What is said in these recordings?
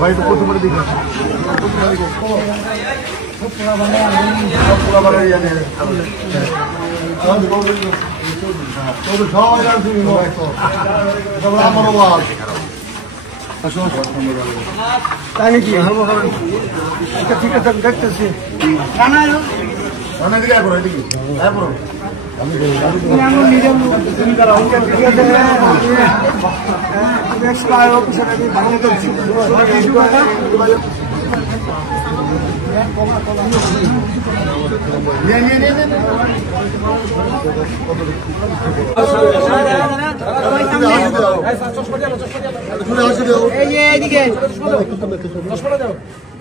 भाई तो कुछ बड़े दिखा पूरा बना दिया है तो सौ यार तुम सब हमारा वाल ताकि की हम ठीक है सब देखते से खाना दिया करो ठीक है करो हम निजम दिन कराऊंगा ठीक है नेक्स्ट का ऑप्शन अभी बनने तो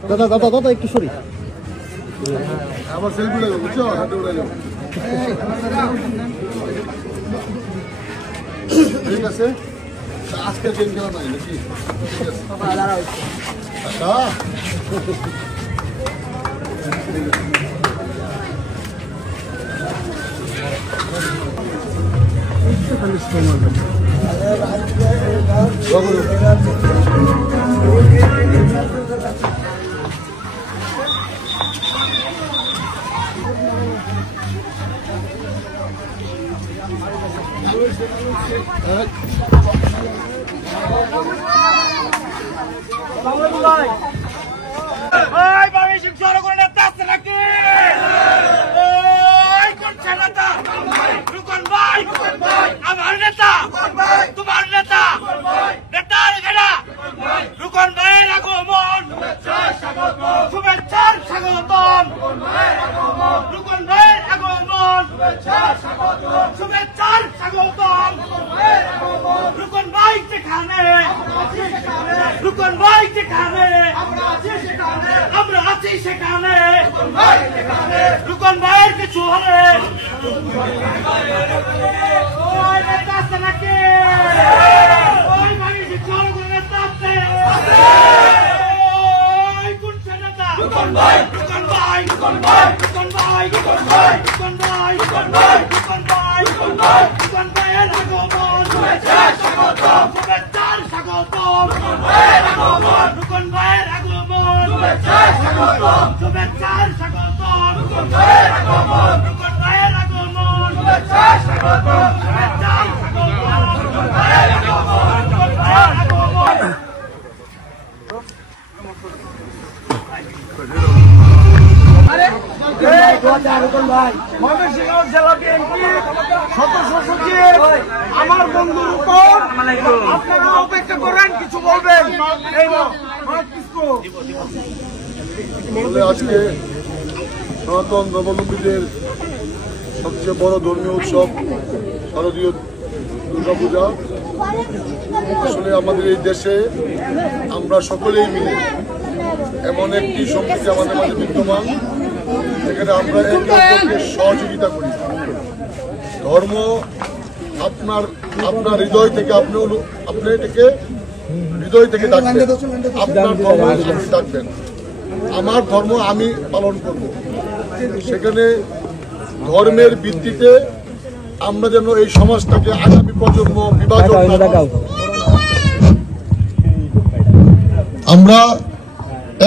दादा दादा दादा एक किशोरी আমার সেলফি লাগবে বুঝছো হাতে উড়াইলো ঠিক আছে আজকে দিন কেন নাই নাকি আচ্ছা Ay, mami, si solo con la taza la que. Ay, con chalata. Rukun bhai. Amar neta. Tumhar neta. Neta gana. Rukun bhai আগমন. শুভেচ্ছার স্বাগতম. রুকন ভাইয়ের আগমন. শুভেচ্ছার স্বাগতম. রুকন ভাই যেখানে. রুকন ভাই যেখানে. আমরা আছি সেখানে. রুকন ভাইয়ের কিছু হলে ওই নেতা আছে নাকি? ওই মানুষ চল করে নেতা আছে। ওই কোন সে নেতা? রুকন ভাই, রুকন ভাই, রুকন ভাই, রুকন ভাই, রুকন ভাই, রুকন ভাই, রুকন ভাই, রুকন ভাই, রুকন ভাই, রুকন ভাইয়ের আগমন। শুভেচ্ছার স্বাগতম। শুভেচ্ছার স্বাগতম। রুকন ভাইয়ের আগমন। রুকন ভাইয়ের আগমন। শুভেচ্ছার স্বাগতম। শুভেচ্ছার স্বাগতম। রুকন ভাইয়ের আগমন। রুকন ভাইয়ের আগমন। শুভেচ্ছার স্বাগতম। শুভেচ্ছার স্বাগতম। রুকন ভাইয়ের আগমন। রুকন ভাইয়ের আগমন। ময়মনসিংহ জেলা বিএনপির সদস্য সচিব আমার বন্ধুর উপর আপনারা অপেক্ষা করেন, কিছু বলবেন। আজকে সনাতন ধর্মাবলম্বীদের সবচেয়ে বড় ধর্মীয় উৎসব শারদীয় দুর্গাপূজা। আসলে আমাদের এই দেশে আমরা সকলেই মিলে এমন একটি সম্প্রীতি আমাদের মাঝে বিদ্যমান, যেখানে আমরা একে অপরকে সহযোগিতা করি। ধর্ম আপনার আপনার হৃদয় থেকে আপনি এটাকে হৃদয় থেকে ডাকবেন, আপনার ধর্ম আপনি ডাকবেন, আমার ধর্ম আমি পালন করব। সেখানে ধর্মের ভিত্তিতে আমরা যেন এই সমাজটাকে আগামী প্রজন্ম বিভাজন আমরা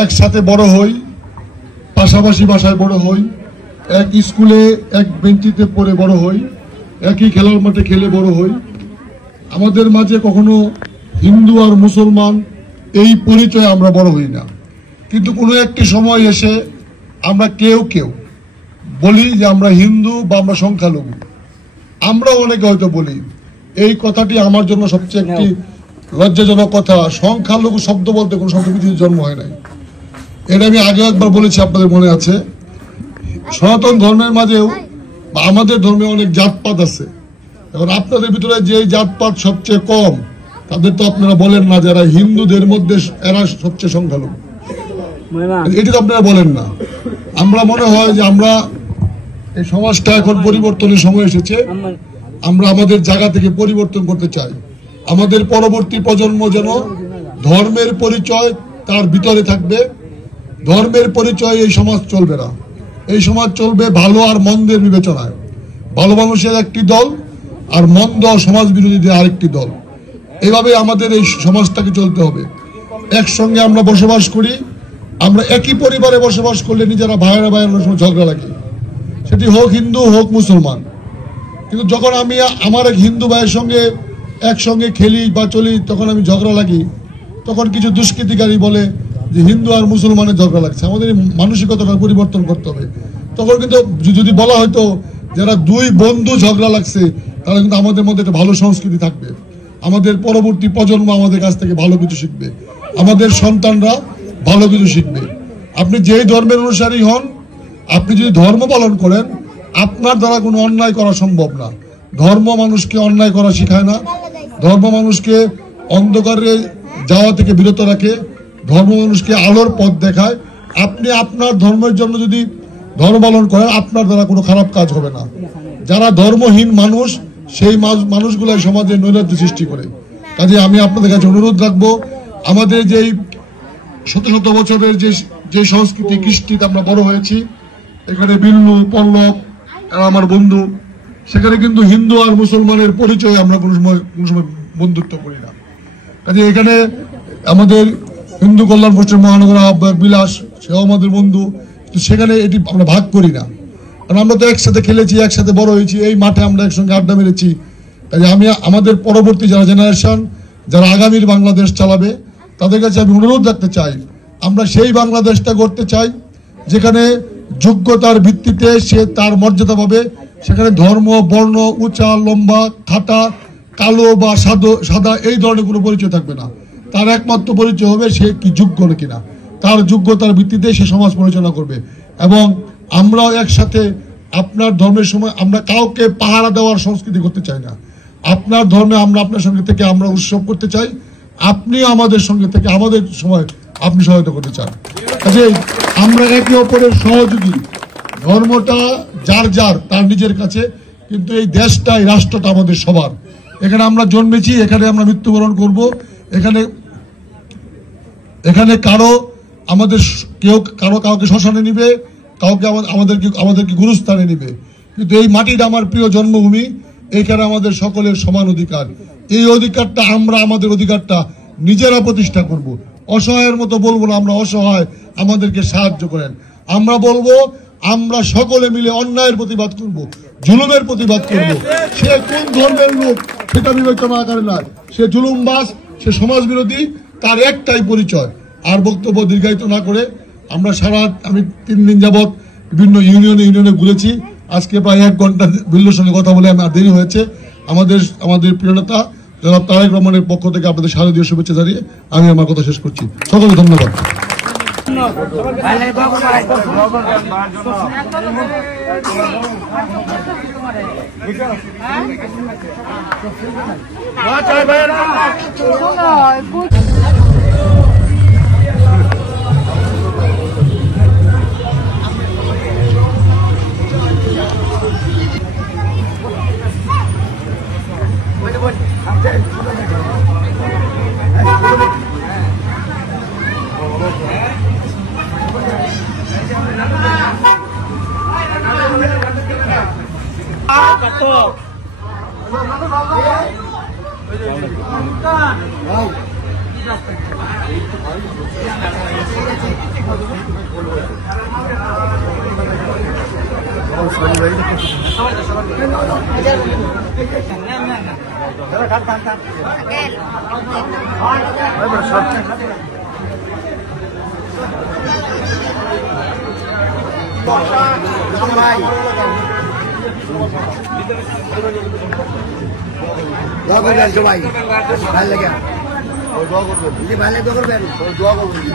একসাথে বড় হই, পাশাপাশি বাসায় বড় হই, এক স্কুলে এক বেঞ্চিতে পড়ে বড় হই, একই খেলার মাঠে খেলে বড় হই। আমাদের মাঝে কখনো হিন্দু আর মুসলমান এই পরিচয়ে আমরা বড় হই না, কিন্তু কোনো একটি সময় এসে আমরা কেউ কেউ বলি যে আমরা হিন্দু বা আমরা সংখ্যালঘু। আমরা অনেকে হয়তো বলি, এই কথাটি আমার জন্য সবচেয়ে একটি লজ্জাজনক কথা। সংখ্যালঘু শব্দ বলতে কোনো শব্দ পৃথিবীর জন্ম হয় নাই। এটা আমি আগে একবার বলেছি, আপনাদের মনে আছে। সনাতন ধর্মের মাঝেও বা আমাদের ধর্মে অনেক জাতপাত আছে। এখন আপনাদের ভিতরে যে জাতপাত সবচেয়ে কম, তাদের তো আপনারা বলেন না যারা হিন্দুদের মধ্যে এরা সবচেয়ে সংখ্যালঘু, এটি তো আপনারা বলেন না। আমরা মনে হয় যে আমরা এই সমাজটা এখন পরিবর্তনের সময় এসেছে, আমরা আমাদের জায়গা থেকে পরিবর্তন করতে চাই। আমাদের পরবর্তী প্রজন্ম যেন ধর্মের পরিচয় তার ভিতরে থাকবে। ধর্মের পরিচয় এই সমাজ চলবে না। এই সমাজ চলবে ভালো আর মন্দের বিবেচনায়। ভালো মানুষের একটি দল আর মন্দ সমাজ বিরোধীদের আরেকটি দল। এইভাবে আমাদের এই সমাজটাকে চলতে হবে। একসঙ্গে আমরা বসবাস করি, আমরা একই পরিবারে বসবাস করলে নিজেরা ভাইয়েরা ভাইয়ের সময় ঝগড়া লাগে, সেটি হোক হিন্দু হোক মুসলমান। কিন্তু যখন আমি আমার এক হিন্দু ভাইয়ের সঙ্গে একসঙ্গে খেলি বা চলি, তখন আমি ঝগড়া লাগি, তখন কিছু দুষ্কৃতিকারী বলে যে হিন্দু আর মুসলমানের ঝগড়া লাগছে। আমাদের মানসিকতাটা পরিবর্তন করতে হবে। তখন কিন্তু যদি বলা হয়তো যারা দুই বন্ধু ঝগড়া লাগছে, তাহলে কিন্তু আমাদের মধ্যে একটা ভালো সংস্কৃতি থাকবে। আমাদের পরবর্তী প্রজন্ম আমাদের কাছ থেকে ভালো কিছু শিখবে, আমাদের সন্তানরা ভালো কিছু শিখবে। আপনি যেই ধর্মের অনুসারী হন, আপনি যদি ধর্ম পালন করেন, আপনার দ্বারা কোনো অন্যায় করা সম্ভব না। ধর্ম মানুষকে অন্যায় করা শেখায় না। ধর্ম মানুষকে অন্ধকারে যাওয়া থেকে বিরত রাখে। ধর্ম মানুষকে আলোর পথ দেখায়। আপনি আপনার ধর্মের জন্য যদি ধর্ম পালন করেন, আপনার দ্বারা কোনো খারাপ কাজ হবে না। যারা ধর্মহীন মানুষ, সেই মানুষগুলো সমাজে নৈরাজ্য সৃষ্টি করে। কাজে আমি আপনাদের কাছে অনুরোধ রাখবো, আমাদের যেই শত শত বছরের যে সংস্কৃতি কৃষ্টিতে আমরা বড় হয়েছি, এখানে বিল্লু পল্লব আমার বন্ধু, সেখানে কিন্তু হিন্দু আর মুসলমানের পরিচয় আমরা কোনো সময় বন্ধুত্ব করি না। কাজে এখানে আমাদের হিন্দু কল্যাণ ট্রাস্টের মহানগর আহ্বায়ক বিলাস, সেও আমাদের বন্ধু, কিন্তু সেখানে এটি আমরা ভাগ করি না। কারণ আমরা তো একসাথে খেলেছি, একসাথে বড় হয়েছি, এই মাঠে আমরা একসঙ্গে আড্ডা মেরেছি। কাজে আমি আমাদের পরবর্তী যারা জেনারেশন, যারা আগামীর বাংলাদেশ চালাবে, তাদের কাছে আমি অনুরোধ রাখতে চাই, আমরা সেই বাংলাদেশটা গড়তে চাই যেখানে যোগ্যতার ভিত্তিতে সে তার মর্যাদা পাবে। সেখানে ধর্ম, বর্ণ, উঁচা লম্বা, খাটা, কালো বা সাদা এই ধরনের কোনো পরিচয় থাকবে না। তার একমাত্র পরিচয় হবে সে কি যোগ্য কিনা। তার যোগ্যতার ভিত্তিতে সে সমাজ পরিচালনা করবে। এবং আমরাও একসাথে আপনার ধর্মের সময় আমরা কাউকে পাহারা দেওয়ার সংস্কৃতি করতে চাই না। আপনার ধর্মে আমরা আপনার সঙ্গে থেকে আমরা উৎসব করতে চাই, আপনিও আমাদের সঙ্গে থেকে আমাদের সময় আপনি সহায়তা করতে চান। কাজে আমরা একে অপরের সহযোগী। ধর্মটা যার যার তার নিজের কাছে, কিন্তু এই দেশটা, এই রাষ্ট্রটা আমাদের সবার। এখানে আমরা জন্মেছি, এখানে আমরা মৃত্যুবরণ করব। এখানে কারো কাউকে শ্মশানে নিবে, কাউকে আমাদেরকে গুরুস্থানে নিবে, কিন্তু এই মাটিটা আমার প্রিয় জন্মভূমি। এখানে আমাদের সকলের সমান অধিকার। এই অধিকারটা আমরা আমাদের অধিকারটা নিজেরা প্রতিষ্ঠা করব। অসহায়ের মতো বলবো না আমরা অসহায়, আমাদেরকে সাহায্য করেন। আমরা বলবো আমরা সকলে মিলে অন্যায়ের প্রতিবাদ করব, জুলুমের প্রতিবাদ করব। সে কোন ধর্মের লোক সেটা বিবেচনা করে না, সে জুলুমবাজ, সে সমাজ বিরোধী, তার একটাই পরিচয়। আর বক্তব্য দীর্ঘায়িত না করে আমরা আমি 3 দিন যাবৎ বিভিন্ন ইউনিয়নে ঘুরেছি। আজকে প্রায় 1 ঘন্টা বিল্লুর সঙ্গে কথা বলে আমার দেরি হয়েছে। আমাদের প্রিয় নেতা জনাব তারেক রহমানের পক্ষ থেকে আপনাদের শারদীয় শুভেচ্ছা জানিয়ে আমি আমার কথা শেষ করছি। সকলকে ধন্যবাদ। দোয়া করবেন সবাই, ভালো লাগে ভালো দোয়া করবেন।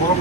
বরফ